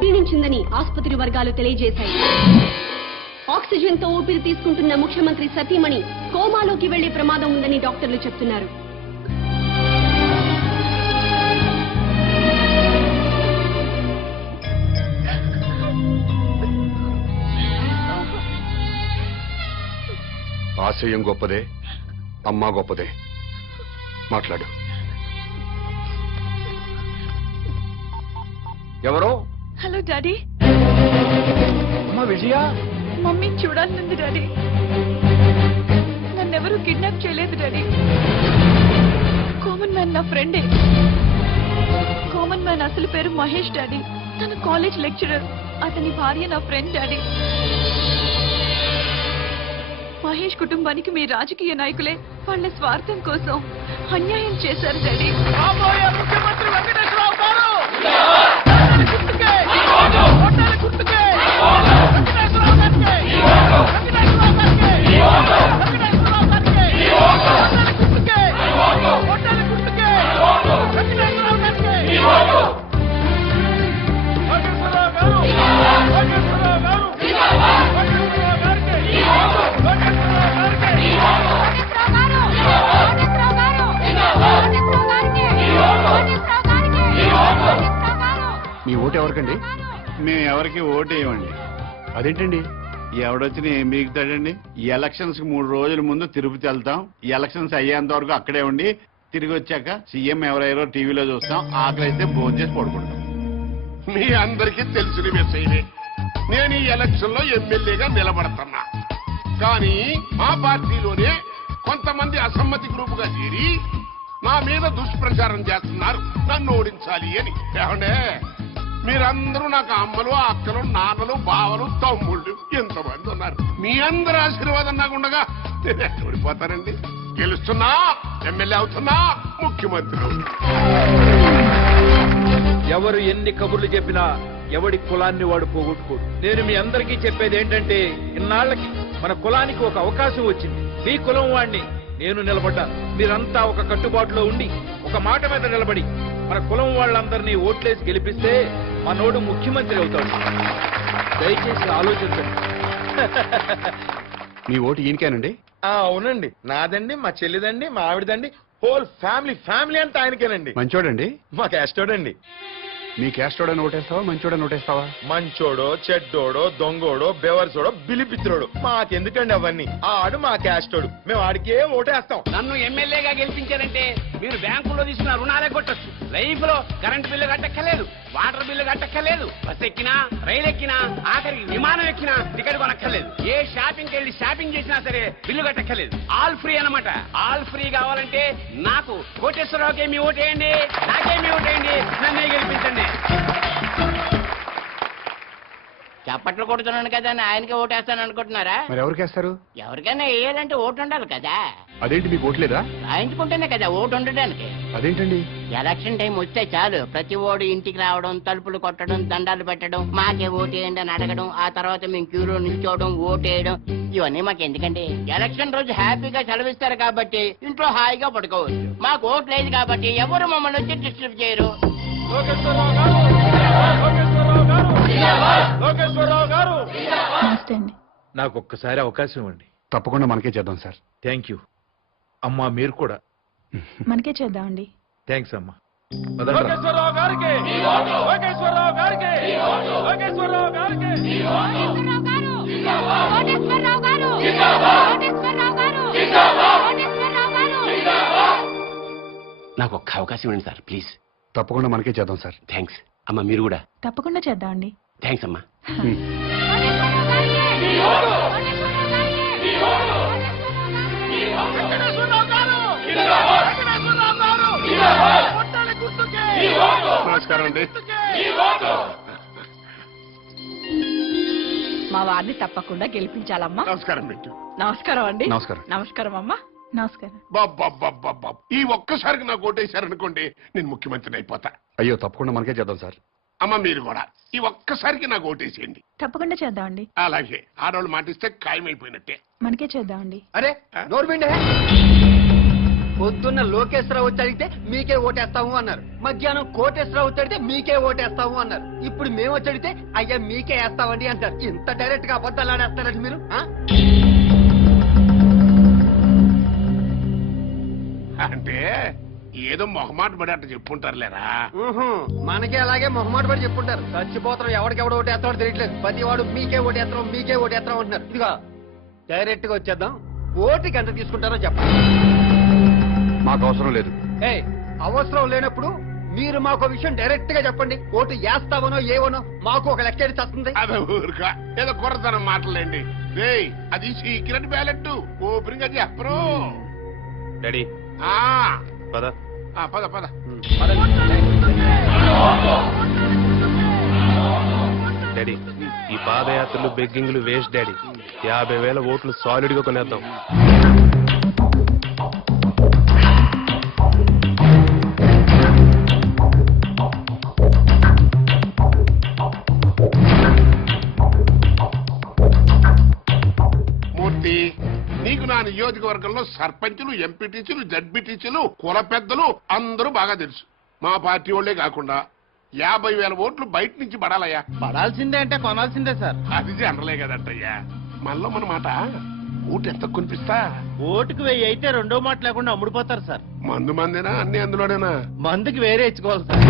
క్షీణించిందని ఆసుపత్రి వర్గాలు తెలియజేశాయి. ఆక్సిజన్ తో ఊపిరి తీసుకుంటున్న ముఖ్యమంత్రి సతీమణి కోమాలోకి వెళ్లే ప్రమాదం ఉందని డాక్టర్లు చెప్తున్నారు. ఆశయం గొప్పదే, అమ్మా గొప్పదే. మాట్లాడు. ఎవరో? Hello daddy. అమ్మా విజయ. మమ్మీ చూడాలనుంది డాడీ. నన్నెవరూ కిడ్నాప్ చేయలేదు డాడీ. కామన్ మ్యాన్ నా ఫ్రెండే. కామన్ మ్యాన్ అసలు పేరు మహేష్ డాడీ. తన కాలేజ్ లెక్చరర్. అతని భార్య నా ఫ్రెండ్ డాడీ. మహేష్ కుటుంబానికి మీ రాజకీయ నాయకులే వాళ్ళ స్వార్థం కోసం అన్యాయం చేశారు డాడీ. ముఖ్యమంత్రి వెంకటేశ్వరరావు గారు మీ ఓటు ఎవరికండి? మేము ఎవరికి ఓటు వేయమండి. అదేంటండి? ఎవడొచ్చినా ఏం మిగుతాడండి? ఈ ఎలక్షన్స్ 3 రోజుల ముందు తిరుపతి వెళ్తాం. ఈ ఎలక్షన్స్ అయ్యేంత వరకు అక్కడే ఉండి తిరిగి వచ్చాక సీఎం ఎవరెవరో టీవీలో చూస్తాం. ఆకలి అయితే భోజనం చేసి పడుకుంటాం. మీ అందరికీ తెలిసిన విషయమే. నేను ఈ ఎలక్షన్ లో ఎమ్మెల్యేగా నిలబడుతున్నా. కానీ మా పార్టీలోనే కొంతమంది అసమ్మతి గ్రూప్ గా చేరి నా మీద దుష్ప్రచారం చేస్తున్నారు, నన్ను ఓడించాలి అని. ఏమండే, మీరందరూ నాకు అమ్మలు, అక్కలు, నాన్నలు, బావలు, తమ్ముళ్ళు ఎంతమంది ఉన్నారు. మీ అందరి ఆశీర్వాదం నాకు ఉండగా నేను ఎక్కడ ఓడిపోతానండి? గెలుస్తున్నా, ఎమ్మెల్యే అవుతున్నా, ముఖ్యమంత్రి అవుతున్నా. ఎవరు ఎన్ని కబుర్లు చెప్పినా ఎవడి కులాన్ని వాడు పోగొట్టుకోడు. నేను మీ అందరికీ చెప్పేది ఏంటంటే, ఇన్నాళ్లకి మన కులానికి ఒక అవకాశం వచ్చింది. మీ కులం వాడిని నేను నిలబడ్డాను. మీరంతా ఒక కట్టుబాటులో ఉండి ఒక మాట మీద నిలబడి మన కులం వాళ్ళందరినీ ఓట్లేసి గెలిపిస్తే మనోడు ముఖ్యమంత్రి అవుతాడు. దయచేసి ఆలోచించండి. మీ ఓటు ఈయనకేనండి? అవునండి, నాదండి, మా చెల్లిదండి, మా ఆవిడదండి, హోల్ ఫ్యామిలీ అంతా ఆయనకేనండి. మంచోడండి? మా క్యాస్టోడండి. మీ క్యాస్టోడని ఓటేస్తావా, మంచోడని ఓటేస్తావా? మంచోడో, చెడ్డోడో, దొంగోడో, బెవర్సోడో, బిలిపిత్రోడు మాకెందుకండి అవన్నీ? ఆడు మా క్యాస్టోడు, మేము ఆడికే ఓటేస్తాం. నన్ను ఎమ్మెల్యేగా గెలిపించారంటే మీరు బ్యాంకులో తీసుకున్న రుణాలే కొట్టచ్చు. లైఫ్ లో కరెంట్ బిల్లు కట్టక్కర్లేదు, వాటర్ బిల్లు కట్టక్కర్లేదు, బస్ ఎక్కినా, రైలు ఎక్కినా, ఆఖరికి విమానం ఎక్కినా టికెట్ కొనక్కర్లేదు. ఏ షాపింగ్కి వెళ్ళి షాపింగ్ చేసినా సరే బిల్లు కట్టక్కర్లేదు. ఆల్ ఫ్రీ అన్నమాట. ఆల్ ఫ్రీ కావాలంటే నాకు కోటేశ్వరరావుకి మీ ఓటేయండి, నాకేమి ఓటేయండి, నన్నే గెలిపించండి. చప్పట్లు కొడుతున్నాను కదా అని ఆయనకే ఓటేస్తాను అనుకుంటున్నారా? మరి ఎవరికేస్తారు? ఎవరికైనా వేయాలంటే ఓటు ఉండాలి కదా. అదేంటి మీకు ఓట్లేదా? రాయించుకుంటేనే కదా ఓటు ఉండడానికి. అదేంటండి? ఎలక్షన్ టైం వస్తే చాలు ప్రతి ఓడు ఇంటికి రావడం, తలుపులు కొట్టడం, దండాలు పెట్టడం, మాకే ఓటేయండి అని అడగడం, ఆ తర్వాత మేము క్యూలో నిల్చోవడం, ఓటేయడం, ఇవన్నీ మాకు ఎందుకండి? ఎలక్షన్ రోజు హ్యాపీగా సెలవిస్తారు కాబట్టి ఇంట్లో హాయిగా పడుకోవచ్చు. మాకు ఓటు లేదు కాబట్టి ఎవరు మమ్మల్ని వచ్చి డిస్టర్బ్ చేయరు. నాకు ఒక్కసారి అవకాశం ఇవ్వండి. తప్పకుండా మనకే చేద్దాం సార్. థ్యాంక్ యూ అమ్మా. మీరు కూడా మనకే చేద్దామండి. థ్యాంక్స్ అమ్మా. నాకు ఒక్క అవకాశం ఇవ్వండి సార్, ప్లీజ్. తప్పకుండా మనకే చేద్దాం సార్. థ్యాంక్స్ అమ్మా. మీరు కూడా తప్పకుండా చేద్దామండి. థ్యాంక్స్ అమ్మా. నమస్కారం అండి. మా వారిని తప్పకుండా గెలిపించాలమ్మా. నమస్కారం పెట్టు. నమస్కారం అండి. నమస్కారం. నమస్కారం అమ్మా. నమస్కారం. ఈ ఒక్కసారికి నాకు ఓటేశారనుకోండి, నేను ముఖ్యమంత్రిని అయిపోతా. అయ్యో, తప్పకుండా మనకే చేద్దాం సార్. అమ్మ మీరు కూడా ఈ ఒక్కసారికి నాకు ఓటేసేయండి. తప్పకుండా చేద్దామండి. అలాగే ఆడవాళ్ళు మాటిస్తే ఖాయమైపోయినట్టే. మనకే చేద్దామండి. అరే నోర్మిండే పొద్దున్న లోకేశ్వరరావు వచ్చి అడిగితే మీకే ఓటేస్తాము అన్నారు. మధ్యాహ్నం కోటేశ్వరరావు వచ్చి అడిగితే మీకే ఓటేస్తాము అన్నారు. ఇప్పుడు మేము వచ్చి అడిగితే అయ్యా మీకే వేస్తామండి అంటారు. ఇంత డైరెక్ట్ గా అబద్ధాలు ఆడేస్తారండి మీరు. అంటే ఏదో మొహమాట పడి అట్ట చెప్పుంటారులేరా. మనకే అలాగే మొహమాట పడి చెప్పుంటారు. చచ్చిపోతాం ఎవడికెవడు ఓటేస్తాడో తెలియట్లేదు. ప్రతి వాడు మీకే ఓటేస్తాం మీకే ఓటేస్తాం అంటున్నారు. ఇదిగో డైరెక్ట్ గా వచ్చేద్దాం. ఓటుకి ఎంత తీసుకుంటారో చెప్పండి. మాకు అవసరం లేదు. అవసరం లేనప్పుడు మీరు మాకు విషయం డైరెక్ట్ గా చెప్పండి. ఓటు వేస్తావనో ఏవనో మాకు ఒక లెక్క వస్తుంది. అదే ఊరుక ఏదో కొరతనం మాటలేండి. అది సీక్రెట్ బ్యాలెట్ ఓపెన్ గా చెప్పరు. డాడీ పద పద పద. డాడీ ఈ పాదయాత్రలు బెగ్గింగ్లు వేస్ట్ డాడీ. 50,000 ఓట్లు సాలిడ్ గా కొనేద్దాం. మూర్తి నీకు నా నియోజకవర్గంలో సర్పంచులు ఎంపీటీసీలు జడ్పీటీసీలు కుల పెద్దలు అందరూ బాగా తెలుసు. మా పార్టీ వాళ్ళే కాకుండా 50,000 ఓట్లు బయట నుంచి పడాలయ్యా. పడాల్సిందే అంటే కొనాల్సిందే సార్. అది జనరలే కదంటయ్యా. మనలో మన మాట ఓటు ఎంత కొనిపిస్తా. ఓటుకు 1000 అయితే రెండో మాట లేకుండా అమ్ముడిపోతారు సార్. మందు మందేనా అన్ని అందులోనేనా? మందుకి వేరే ఇచ్చుకోవాలి సార్.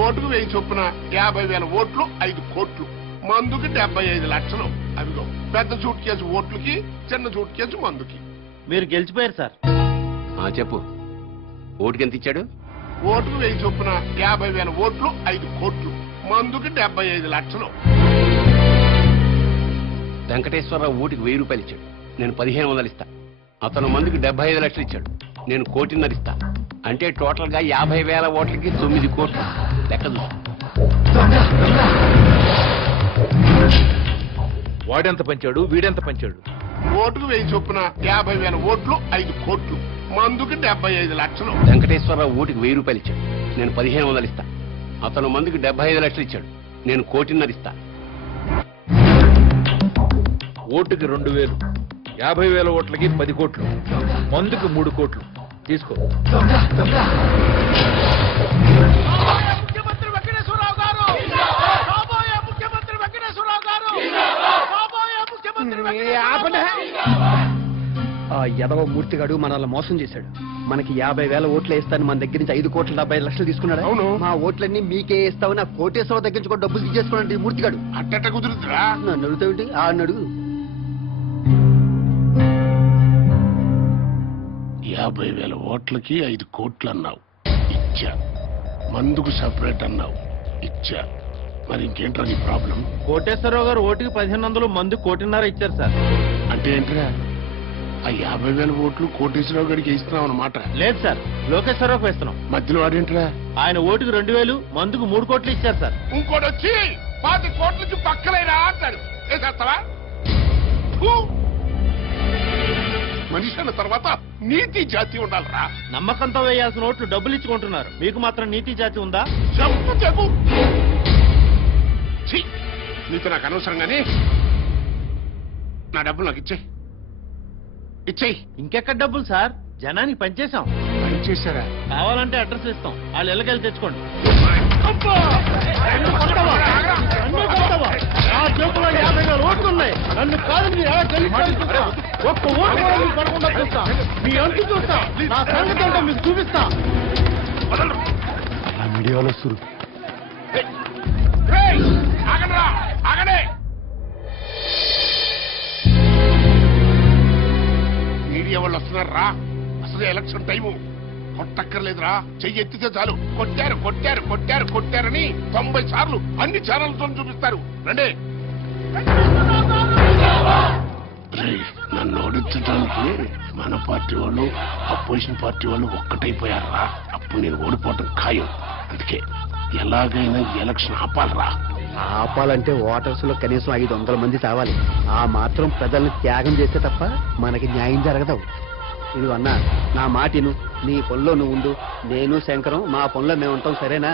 ఓటుకు 1000 చొప్పున 50,000 ఓట్లు 5 కోట్లు. మందుకి 75 లక్షలు. అవిగో పెద్ద సూట్ కేసు ఓట్లకి చిన్న సూట్ కేసు మందుకి. మీరు గెలిచిపోయారు సార్. చెప్పు ఓటుకి ఎంత ఇచ్చాడు? ఓటుకు 1000 చొప్పున 50,000 ఓట్లు 5 కోట్లు. మందుకి 75 లక్షలు. వెంకటేశ్వరరావు ఓటుకి 1000 రూపాయలు ఇచ్చాడు. నేను 1500 ఇస్తా. అతను మందుకి 75 లక్షలు ఇచ్చాడు. నేను 1,50,000 ఇస్తా. అంటే టోటల్ గా 50,000 ఓట్లకి 9 కోట్లు. లెక్క చూసు. వాడెంత పంచాడు వీడెంత పంచాడు? ఓటుకు 1000 చొప్పున 50,000 ఓట్లు 5 కోట్లు. మందుకి 75 లక్షలు. వెంకటేశ్వరరావు ఓటుకి 1000 రూపాయలు ఇచ్చాడు. నేను 1500 ఇస్తా. అతను మందుకి 75 లక్షలు ఇచ్చాడు. నేను 1,50,000 ఇస్తా. ఓటుకి 2,000. 50,000 ఓట్లకి 10 కోట్లు. మందుకి 3 కోట్లు. తీసుకో. ముఖ్యమంత్రి వెంకటేశ్వరరావు గారు. ముఖ్యమంత్రి వెంకటేశ్వరరావు గారు. ఆ యదవ మూర్తిగాడు మనల్ని మోసం చేశాడు. మనకి 50,000 ఓట్లు వేస్తాను మన దగ్గర నుంచి 5,70,00,000 తీసుకున్నాడు. అవును. మా ఓట్లన్నీ మీకే ఇస్తావు. నా కోటేశ్వరరావు దగ్గర నుంచి కూడా డబ్బులు తీసేసుకోండి ఈ మూర్తిగాడు. అట్టట కుదురుతురా? నన్ను అడుగుతావేంటి? ఆ అడుగు. 50,000 ఓట్లకి 5 కోట్లు అన్నావు, ఇచ్చా. మందుకు సపరేట్ అన్నావు, ఇచ్చా. మరి ఇంకేంట్రా నీ ప్రాబ్లం? కోటేశ్వరరావు గారు ఓటుకి 1,500, మందు 1,50,000 ఇచ్చారు సార్. అంటే ఏంట్రా? ఆ 50,000 ఓట్లు కోటేశ్వరరావు గారికి ఇస్తున్నావు అన్నమాట? లేదు సార్, లోకేశ్వరరావుకి వేస్తున్నాం. మధ్యలో వాడేంట్రా? ఆయన ఓటుకు 2,000, మందుకు 3 కోట్లు ఇచ్చారు సార్. ఇంకోటి వచ్చి 10 కోట్ల నుంచి పక్కలేరా అంటాడు. వేసేస్తావా? మనిషి అన్న తర్వాత నీతి జాతి ఉండాలరా. నమ్మకంతో వేయాల్సిన ఓట్లు డబ్బులు ఇచ్చుకుంటున్నారు. మీకు మాత్రం నీతి జాతి ఉందా? చెప్పు. నీకు నాకు అనవసరం గానీ నా డబ్బులు నాకు ఇచ్చేయి. ఇంకెక్కడ డబ్బులు సార్? జనానికి పనిచేసాం. చేశారా? కావాలంటే అడ్రస్ ఇస్తాం, వాళ్ళు ఇళ్ళకెళ్ళి తెచ్చుకోండి. ఓట్లున్నాయి, నన్ను కాదు మీరు ఎలా గెలిచారు? ఒక్క ఓటు కూడా మీకు పడకుండా చూస్తా. మీ అంటు చూస్తా, నా సంగతి అంటే మీకు చూపిస్తా. మీడియాలో సురు ఆగండి. మీడియా వాళ్ళు వస్తున్నారా? అసలు ఎలక్షన్ టైము. కొట్టక్కర్లేదురా, చెయ్యి ఎత్తితే చాలు. కొట్టారని 90 సార్లు అన్ని ఛానల్తో చూపిస్తారు. రండి. నన్ను ఓడించడానికి మన పార్టీ వాళ్ళు అపోజిషన్ పార్టీ వాళ్ళు ఒక్కటైపోయారా? అప్పుడు నేను ఓడిపోవటం ఖాయం. అందుకే ఎలాగైనా ఎలక్షన్ ఆపాలరా. ఆపాలంటే ఓటర్స్ లో కనీసం 500 మంది చావాలి. ఆ మాత్రం ప్రజల్ని త్యాగం చేస్తే తప్ప మనకి న్యాయం జరగదు. ఇది అన్నా, నా మాటిను, నీ పనిలో నువ్వు ఉండు, నేను శంకరం మా పనిలో మేము ఉంటాం, సరేనా?